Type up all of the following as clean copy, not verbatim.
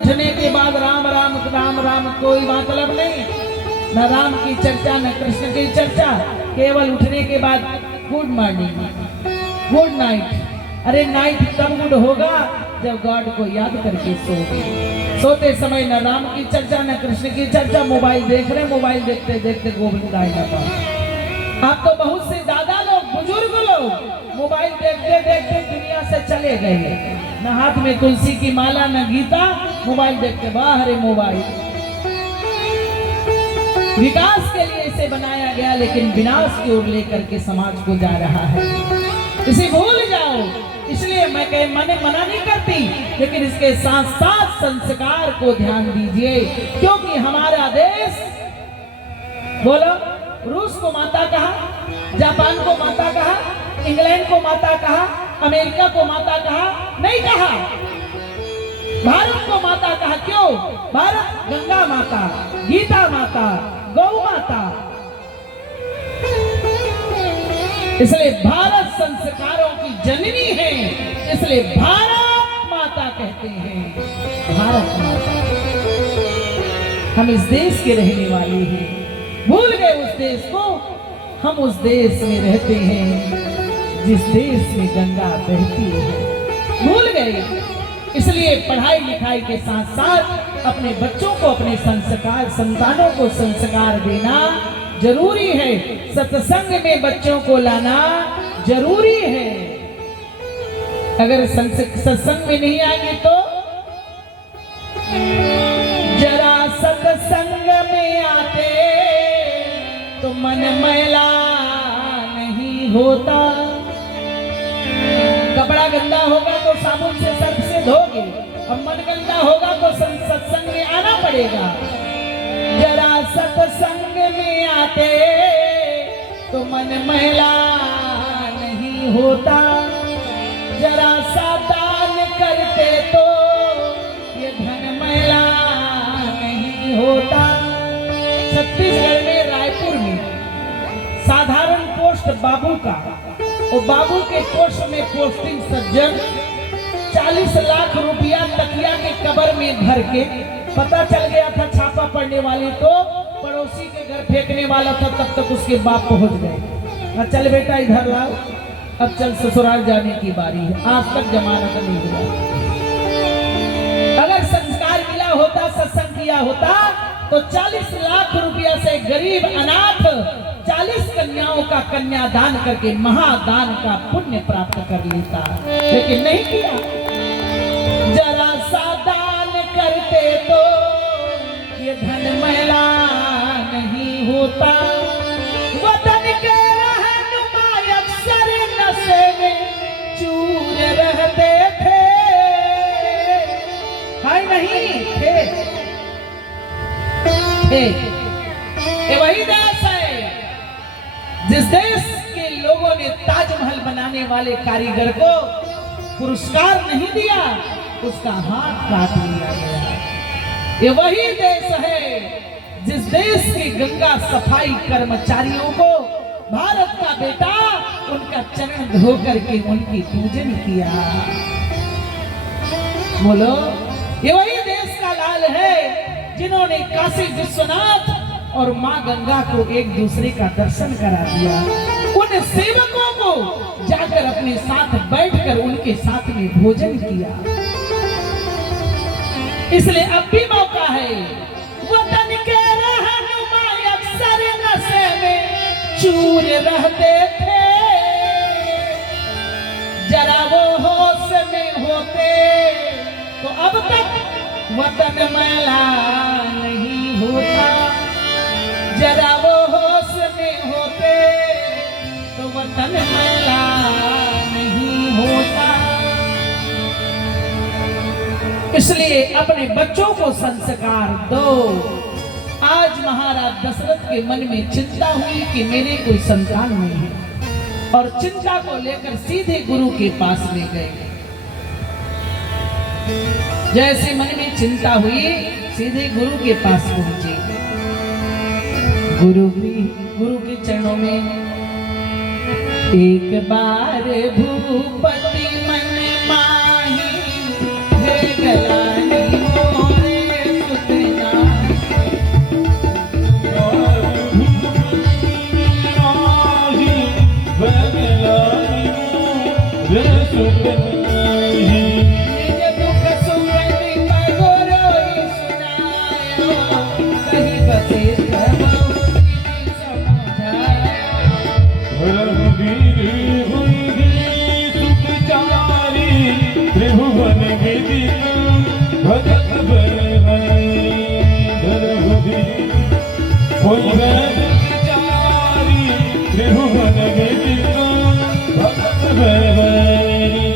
उठने के बाद राम राम राम राम कोई मतलब नहीं, न राम की चर्चा न कृष्ण की चर्चा, केवल उठने के बाद गुड मॉर्निंग गुड नाइट। अरे नाइट तब गुड होगा जब गॉड को याद करके सोओगे। सोते समय न राम की चर्चा न कृष्ण की चर्चा, मोबाइल देख रहे, मोबाइल देखते देखते गोविंदाय नमः। आप तो बहुत से दादा लोग बुजुर्ग लोग मोबाइल देखते देखते दुनिया से चले गए, न हाथ में तुलसी की माला न गीता, मोबाइल देखते बाहर मोबाइल। विकास के लिए इसे बनाया गया लेकिन विनाश की ओर लेकर के समाज को जा रहा है। इसे भूल जाओ, इसलिए मैं मना नहीं करती, लेकिन इसके साथ साथ संस्कार को ध्यान दीजिए, क्योंकि हमारा देश, बोलो, रूस को माता कहा, जापान को माता कहा, इंग्लैंड को माता कहा, अमेरिका को माता कहा, नहीं कहा। भारत को माता कहा। क्यों? भारत गंगा माता, गीता माता, गौ माता, इसलिए भारत संस्कारों की जननी है, इसलिए भारत माता कहते हैं। भारत माता, हम इस देश के रहने वाले हैं। भूल गए उस देश को, हम उस देश में रहते हैं जिस देश में गंगा बहती है। भूल गए, इसलिए पढ़ाई लिखाई के साथ साथ अपने बच्चों को, अपने संस्कार, संतानों को संस्कार देना जरूरी है। सत्संग में बच्चों को लाना जरूरी है। अगर सत्संग में नहीं आएंगे तो जरा सत्संग में आते तो मन मैला नहीं होता। कपड़ा गंदा होगा तो साबुन से सर्फ से धोगे, और मन गंदा होगा तो सत्संग में आना पड़ेगा। जरा सत्संग में आते तो मन मैला नहीं होता, जरा सा दान करते तो ये धन मैला नहीं होता। छत्तीसगढ़ में, रायपुर में साधारण पोस्ट बाबू का, और बाबू के पोस्ट में पोस्टिंग सज्जन 40 लाख रुपया तकिया के कबर में भर के, पता चल गया था छापा पड़ने वाली तो पड़ोसी के घर फेंकने वाला था, तब तक उसके बाप पहुंच गए। चल बेटा इधर लाओ, अब चल ससुराल जाने की बारी है। आज तक जमानत नहीं हुआ। अगर संस्कार मिला होता, सत्संग किया होता तो 40 लाख रुपया से गरीब अनाथ 40 कन्याओं का कन्यादान करके महादान का पुण्य प्राप्त कर लेता, लेकिन नहीं किया। जरा सा दान करते तो ये धन मैला नहीं होता। वतन के रहनुमा अक्सर नशे में चूर रहते थे, हाय नहीं थे। ये वही देश है जिस देश के लोगों ने ताजमहल बनाने वाले कारीगर को पुरस्कार नहीं दिया, उसका हाथ काट लिया गया। ये वही देश है जिस देश के गंगा सफाई कर्मचारियों को भारत का बेटा उनका चरण धो करके उनकी पूजन किया। बोलो, ये वही देश का लाल है जिन्होंने काशी विश्वनाथ और मां गंगा को एक दूसरे का दर्शन करा दिया। उन सेवकों को जाकर अपने साथ बैठकर उनके साथ में भोजन किया। इसलिए अब भी मौका है। वतन के रहनुमा अक्सर नशे में चूर रहते थे, जरा वो होश में होते तो अब तक वतन मैला नहीं होता। जरा वो होश में होते तो वतन मैला नहीं होता। इसलिए अपने बच्चों को संस्कार दो। आज महाराज दशरथ के मन में चिंता हुई कि मेरे कोई संतान नहीं है, और चिंता को लेकर सीधे गुरु के पास ले गए। जैसे मन में चिंता हुई, सीधे गुरु के पास पहुंचे। गुरु के चरणों में एक बार भूपति मन माही गलानी हो कोई वैद विचारी त्रिभुवन विदितो भक्त वैरी।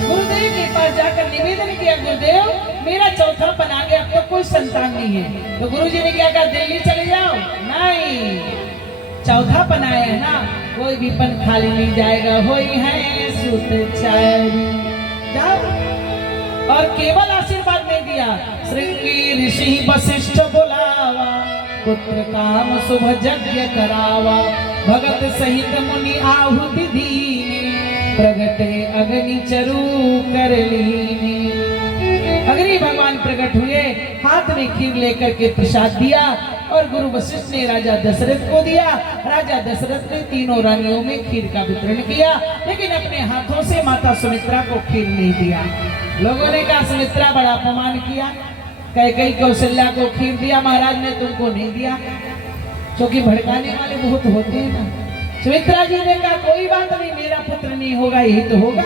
गुरुदेव के पास जाकर निवेदन किया, गुरुदेव मेरा चौथापन आ गया, अब तो कोई संतान नहीं है। तो गुरुजी ने क्या कहा, दिल्ली चले जाओ? नहीं, चौथापन आया है ना, कोई भी पन खाली नहीं जाएगा। होई है सुतचारी, जाओ। और केवल आशीर्वाद नहीं दिया, श्रृंगी ऋषि वशिष्ठ बुलावा, पुत्र काम शुभ यज्ञ करावा, भगत सहित मुनि आहुति दीने, प्रगटे अग्नि चरु कर लीने। अग्नि भगवान प्रकट हुए, हाथ में खीर लेकर के प्रसाद दिया और गुरु वशिष्ठ ने राजा दशरथ को दिया। राजा दशरथ ने तीनों रानियों में खीर का वितरण किया, लेकिन अपने हाथों से माता सुमित्रा को खीर नहीं दिया। लोगों ने कहा सुमित्रा बड़ा अपमान किया, कैकेयी कौशल्या को खीर दिया, महाराज ने तुमको नहीं दिया। क्योंकि भड़काने वाले बहुत होते हैं ना। सुमित्रा जी ने कहा कोई बात नहीं, मेरा पुत्र नहीं होगा, यही तो होगा,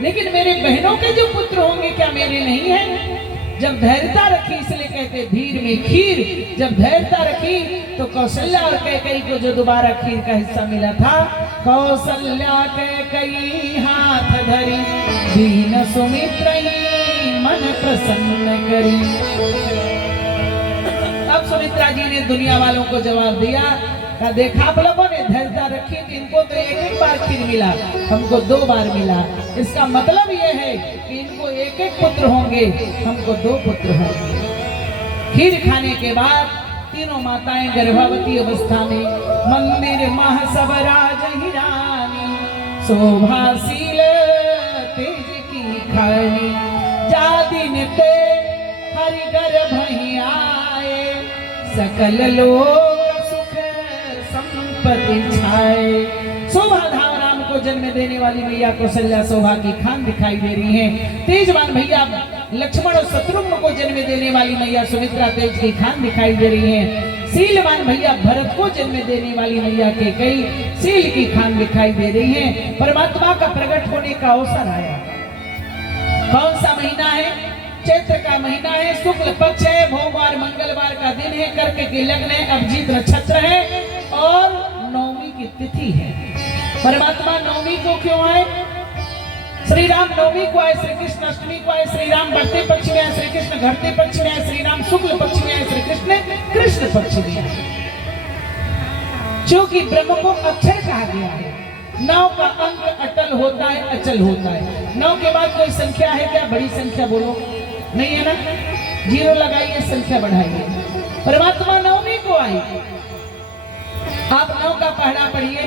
लेकिन मेरे बहनों के जो पुत्र होंगे क्या मेरे नहीं है? जब धैर्यता रखी, इसलिए कहते धीर में खीर, जब धैर्यता रखी तो कौशल्या और कैकेयी को जो दोबारा खीर का हिस्सा मिला था, कौशल्या कैकेयी हाथ धरी, दीन सुमित्रा मन प्रसन्न करी। अब सुमित्रा जी ने दुनिया वालों को जवाब दिया, का देखा आप लोगों ने धैर्यता रखी, इनको तो एक बार खीर मिला, हमको 2 बार मिला। इसका मतलब यह है कि इनको एक पुत्र होंगे, हमको 2 पुत्र होंगे। खीर खाने के बाद तीनों माताएं गर्भवती अवस्था में मंदिर मह सब राज हिरानी, शोभाशील तेज की खानी, जा दिन ते हरि गर्भ ही आए, सकल लोग संपत्ति छाए। शोभा धाम राम को जन्म देने वाली मैया कौशल्या शोभा की खान दिखाई दे रही है। तेजवान भैया लक्ष्मण और शत्रुघ्न को जन्म देने वाली मैया सुमित्रा तेज की खान दिखाई दे रही है। शीलवान भैया भरत को जन्म देने वाली मैया कैकेयी शील की खान दिखाई दे रही है। परमात्मा का प्रकट होने का अवसर आया। कौन सा महीना है? चैत्र का महीना है, शुक्ल पक्ष है, भोमवार मंगलवार का दिन है, करके की लग्न है, अभिजीत नक्षत्र है और नवमी की तिथि है। परमात्मा नवमी को क्यों आए? श्री राम नवमी को आए, श्री कृष्ण अष्टमी को आए, श्री राम बढ़ते पक्ष में आए, श्री कृष्ण घटते पक्ष में आए, श्री राम शुक्ल पक्ष में आए, श्री कृष्ण कृष्ण पक्ष में आए। क्योंकि ब्रह्म को अक्षर कहा गया है। 9 का अंक अटल होता है, अचल होता है। 9 के बाद कोई संख्या है क्या? बड़ी संख्या बोलो, नहीं है ना? 0 लगाइए, संख्या बढ़ाइए। परमात्मा नवमी को आई। आप 9 का पहाड़ा पढ़िए,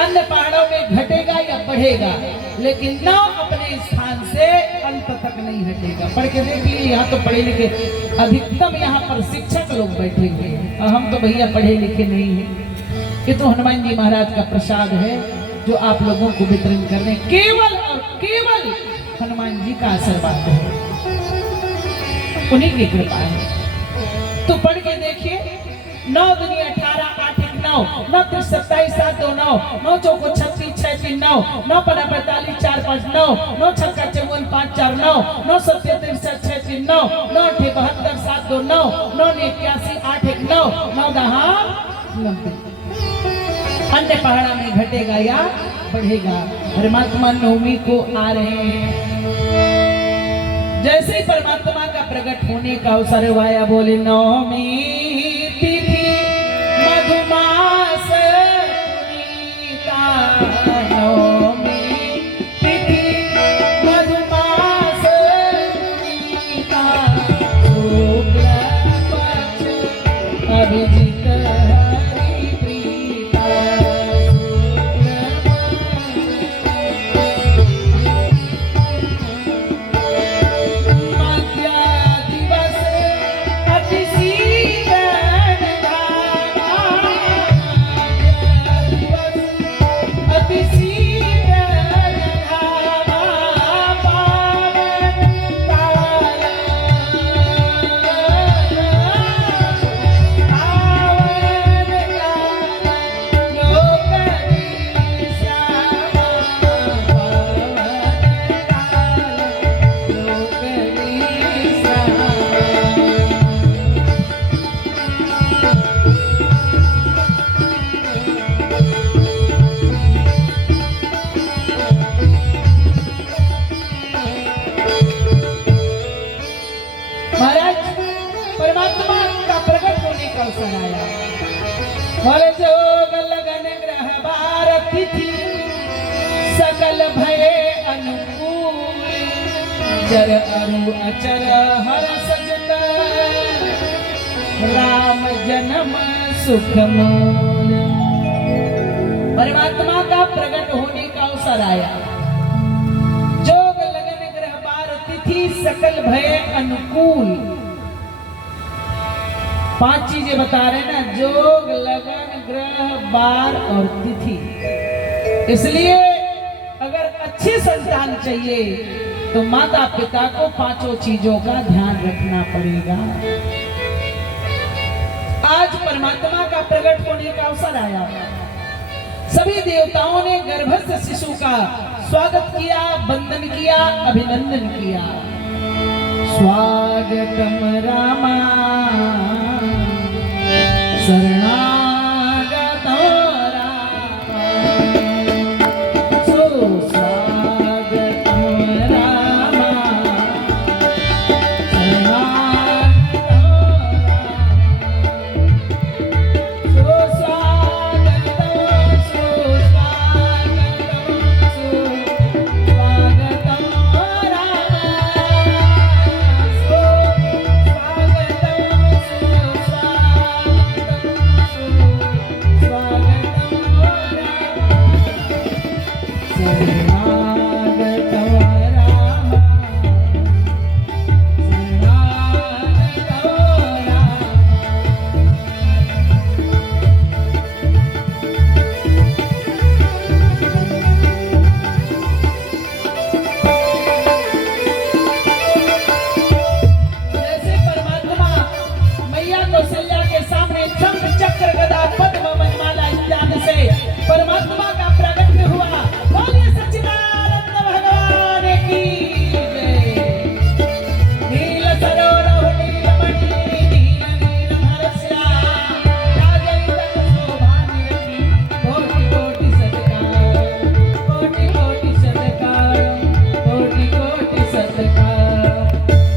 अन्य पहाड़ों में घटेगा या बढ़ेगा, लेकिन 9 अपने स्थान से अंत तक नहीं हटेगा। पढ़ के देख लीजिए, यहाँ तो पढ़े लिखे अधिकतम यहाँ पर शिक्षक लोग बैठे हुए हैं, और हम तो भैया पढ़े लिखे नहीं हैं। ये तो हनुमान जी महाराज का प्रसाद है जो आप लोगों को वितरण कर रहे हैं। केवल और केवल हनुमान जी का आशीर्वाद है, उन्हीं की कृपा है। तो पढ़ के देखिए, 9 दूनी 18, 8 1 9, 9 3 27 7 2 9, 9 चौको 36 6 3 9, 9 5 45 4 5 9, 9 6 54 5 4 9, 9 7 63 6 3 9, 9 8 72 7 2 9, 9 81 8 1 9, 9 10 90। अन्य पहाड़ा में घटेगा या बढ़ेगा। परमात्मा नवमी को आ रहे हैं। जैसे ही परमात्मा का प्रकट होने का अवसर हुआ, बोले नवमी तिथि मधुमास पुनीता, नवमी तिथि मधुमास पुनीता, शुक्ल पक्ष अभिजीत और जोग लगन ग्रह बार तिथि सकल भय अनुकूल चर अरु अचर हर सजत राम जन्म सुख मूल। परमात्मा का प्रकट होने का अवसर आया। जोग लगन ग्रह बार तिथि सकल भय अनुकूल। 5 चीजें बता रहे ना, जोग लगन ग्रह बार और तिथि। इसलिए अगर अच्छी संतान चाहिए तो माता पिता को 5 चीजों का ध्यान रखना पड़ेगा। आज परमात्मा का प्रकट होने का अवसर आया। सभी देवताओं ने गर्भस्थ शिशु का स्वागत किया, वंदन किया, अभिनंदन किया। स्वागतम रामा शरणागतो रामा सुस्वागतम रामा शरणागतो सुस्वागतम परमात्मा का प्रकट हुआ। बोलिए सच्चिदानंद भगवान की जय। नील सरोवर नीलमणि नील नील श्याम राजैतन शोभा निरखी कोटि कोटि सत्कार कोटि कोटि सत्कार कोटि कोटि सत्कार।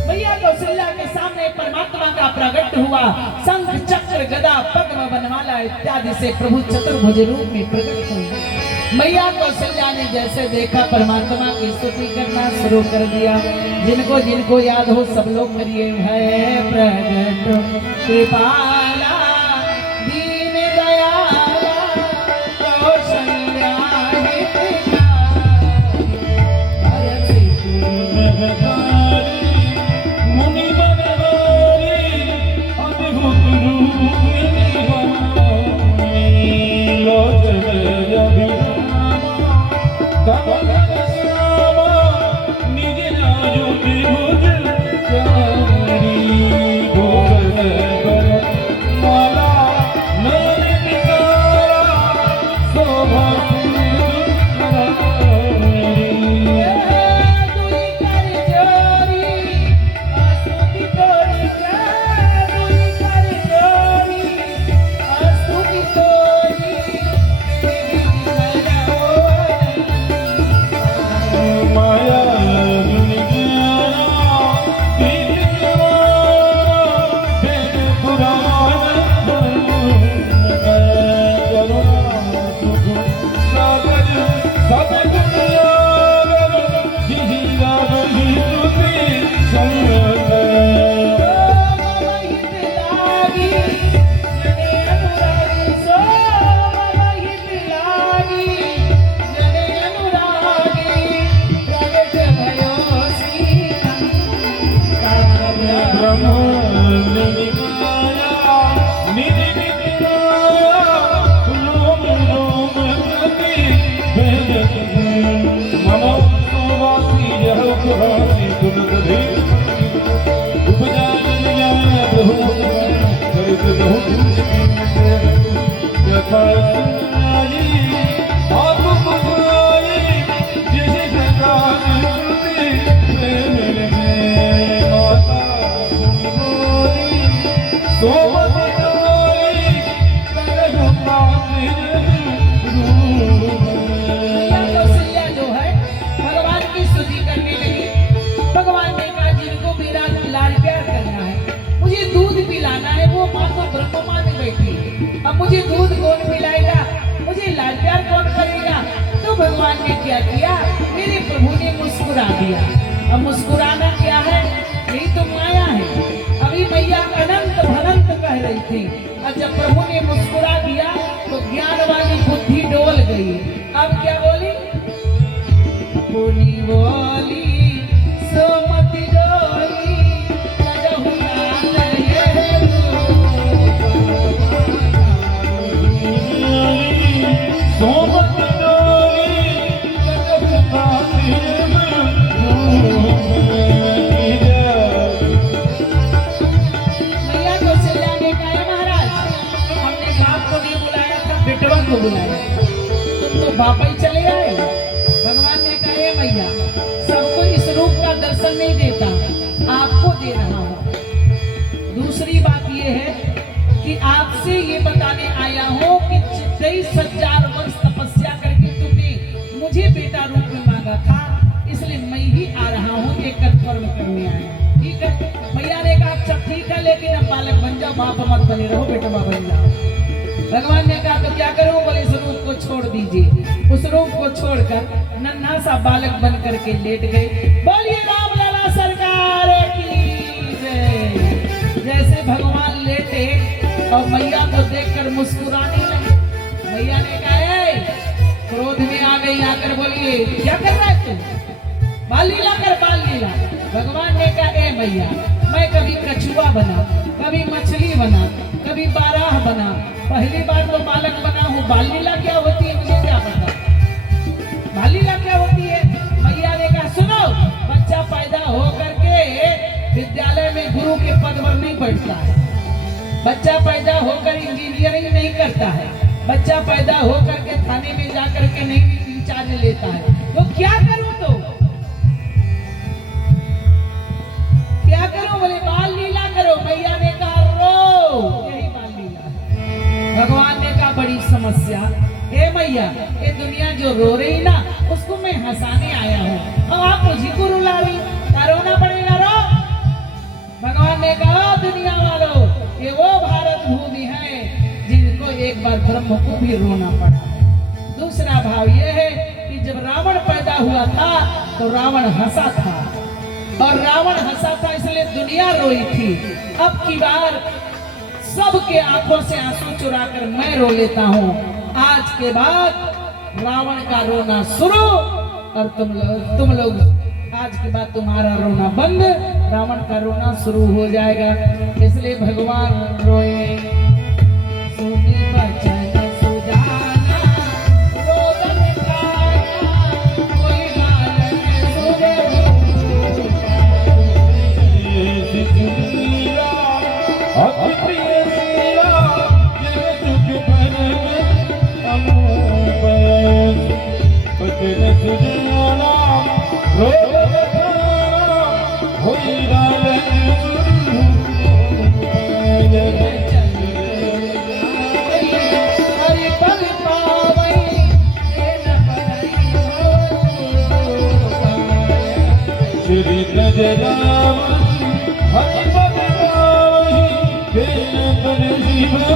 मैया कौशल्या के सामने परमात्मा का प्रकट हुआ। शंख चक्र गदा पद्म वनमाला इत्यादि से प्रभु चतुर्भुज रूप में प्रकट हुए। मैया कौशल्या ने जैसे देखा परमात्मा की स्तुति करना शुरू कर दिया। जिनको जिनको याद हो सब लोग करिए। है प्रकट कृपाला दीन दयाला कौशल्या मुनि बनवारी अद्भुत रूप अब मुझे दूध कौन पिलाएगा, मुझे लाड प्यार कौन करेगा। तो भगवान ने क्या किया, मेरे प्रभु ने मुस्कुरा दिया। अब मुस्कुराना क्या है, यही तो माया है। अभी मैया अनंत भनंत कह रही थी, और जब प्रभु ने मुस्कुरा दिया तो ज्ञान वाली बुद्धि डोल गई। अब क्या बोली, बोली बोली सोमति डोली कजहु नाथ ये सोमत डोली कजहु नाथ मैया कौशल्या ने कहा, महाराज हमने बाप को नहीं बुलाया था, बेटवा को बुलाया, तुम तो बापा ही चले आए। भगवान ने कहा, हे मैया सबको इस रूप का दर्शन नहीं देता, आपको दे रहा हूँ। दूसरी बात ये है कि आपसे ये बताने आया हूँ कि 23,000 वर्ष तपस्या करके तुमने मुझे बेटा रूप में मांगा था, इसलिए मैं ही आ रहा हूँ, ये कन्फर्म करने आया हूँ। ठीक है, मैया ने कहा अच्छा ठीक है, लेकिन अब बालक बन जाओ, बाप मत बने रहो, बेटा बन जाओ। भगवान ने कहा तो क्या करूं, बोले इस रूप को छोड़ दीजिए। उस रूप को छोड़कर नन्हा सा बालक बन करके लेट गए। बोलिए राम लला सरकार की जय। जैसे भगवान लेटे और मैया को देखकर मुस्कुराने लगे। मैया ने कहा क्रोध में आ गई, आकर बोलिए क्या कर रहा है तू, बाल लीला कर, बाल लीला। भगवान ने कहा ए मैया, मैं कभी कछुआ बना, कभी मछली बना, कभी बाराह बना, पहली बार तो बालक बना हूँ। बाल लीला क्या होती है मुझे क्या पता, बाल लीला क्या होती है। मैया ने कहा सुनो, बच्चा पैदा हो करके विद्यालय में गुरु के पद पर नहीं बैठता है, बच्चा पैदा होकर इंजीनियरिंग नहीं करता है, बच्चा पैदा होकर के थाने में जाकर के नहीं इंचार्ज लेता है। तो क्या करूं, तो क्या करूं, बोले बाल लीला करो। मैया ने कहा रो, यही बाल लीला है। भगवान ने कहा बड़ी समस्या, हे मैया ये दुनिया जो रो रही ना, उसको मैं हंसाने आया हूँ, अब आप मुझे को रुला रही, रोना पड़ेगा रो। भगवान ने कहा दुनिया वालों, ये वो भारत भूमि है जिनको एक बार ब्रह्म को भी रोना पड़ा है। दूसरा भाव ये है कि जब रावण पैदा हुआ था तो रावण हंसा था, और रावण हंसा था इसलिए दुनिया रोई थी। अब की बार सबके आंखों से आंसू चुराकर मैं रो लेता हूँ। आज के बाद रावण का रोना शुरू, और तुम लोग आज के बाद तुम्हारा रोना बंद, रावण का रोना शुरू हो जाएगा। इसलिए भगवान रोए, सुनी बचन सुजाना, रोदन काया, कोई बालक सुने श्री राम हरि भगवाही तेरे पर जीवन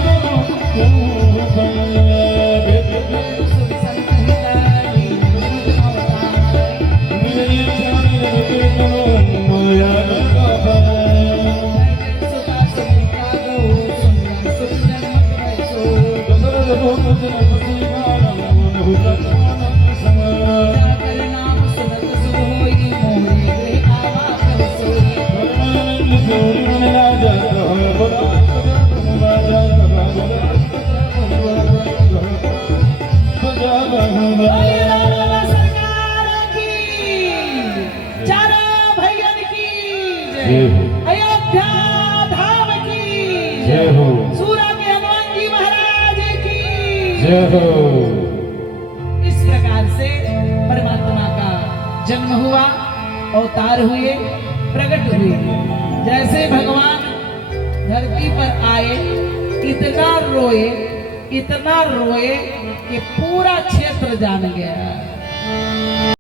अयोध्या धाम की जय हो, सूरा के हनुमान जी महाराज की जय हो। इस प्रकार से परमात्मा का जन्म हुआ, अवतार हुए, प्रकट हुए। जैसे भगवान धरती पर आए, इतना रोए कि पूरा क्षेत्र जान गया।